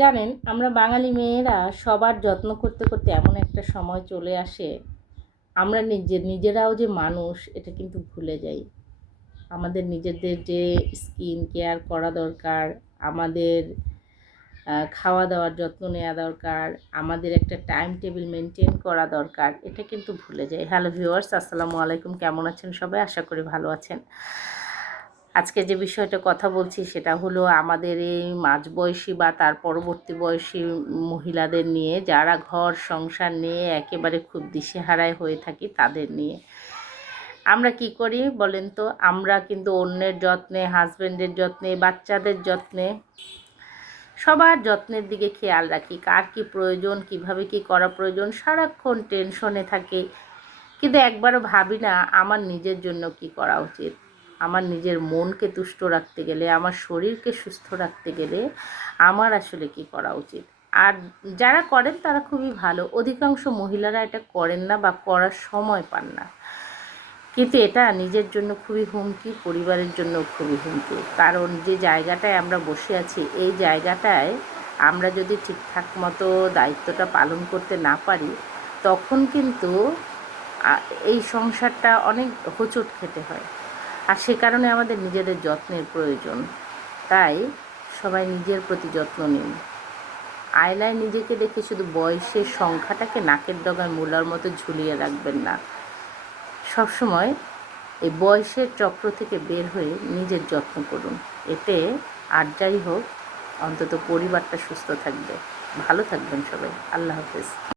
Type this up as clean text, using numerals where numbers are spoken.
জানেন, আমরা বাঙালি মেয়েরা সবার যত্ন করতে করতে এমন একটা সময় চলে আসে, আমরা নিজেরাও যে মানুষ এটা কিন্তু ভুলে যাই। আমাদের নিজেদের যে স্কিন কেয়ার করা দরকার, আমাদের খাওয়া দাওয়ার যত্ন নেওয়া দরকার, আমাদের একটা টাইম টেবিল মেনটেন করা দরকার, এটা কিন্তু ভুলে যাই। হ্যালো ভিউয়ার্স, আসসালামু আলাইকুম। কেমন আছেন সবাই? আশা করি ভালো আছেন। আজকে যে বিষয়টা কথা বলছি সেটা হলো আমাদের এই মাঝবয়সী বা তার পরবর্তী বয়সী মহিলাদের নিয়ে, যারা ঘর সংসার নিয়ে একেবারে খুব দিশেহারায় হয়ে থাকি তাদের নিয়ে। আমরা কি করি বলেন তো? আমরা কিন্তু অন্যের যত্নে, হাজব্যান্ডের যত্নে, বাচ্চাদের যত্নে, সবার যত্নের দিকে খেয়াল রাখি। কার কী প্রয়োজন, কিভাবে কি করা প্রয়োজন, সারাক্ষণ টেনশনে থাকি। কিন্তু একবারও ভাবি না আমার নিজের জন্য কি করা উচিত। আমার নিজের মনকে তুষ্ট রাখতে গেলে, আমার শরীরকে সুস্থ রাখতে গেলে আমার আসলে কি করা উচিত। আর যারা করেন তারা খুবই ভালো, অধিকাংশ মহিলারা এটা করেন না বা করার সময় পান না। কিন্তু এটা নিজের জন্য খুবই হুমকি, পরিবারের জন্য খুবই হুমকি। কারণ যে জায়গাটায় আমরা বসে আছি, এই জায়গাটায় আমরা যদি ঠিকঠাক মতো দায়িত্বটা পালন করতে না পারি, তখন কিন্তু এই সংসারটা অনেক হোঁচট খেতে হয়। আর সে কারণে আমাদের নিজেদের যত্নের প্রয়োজন। তাই সবাই নিজের প্রতি যত্ন নিন। আয়নায় নিজেকে দেখে শুধু বয়সের সংখ্যাটাকে নাকের ডগায় মূলার মতো ঝুলিয়ে রাখবেন না। সবসময় এই বয়সের চক্র থেকে বের হয়ে নিজের যত্ন করুন। এতে আর যাই হোক, অন্তত পরিবারটা সুস্থ থাকবে। ভালো থাকবেন সবাই। আল্লাহ হাফেজ।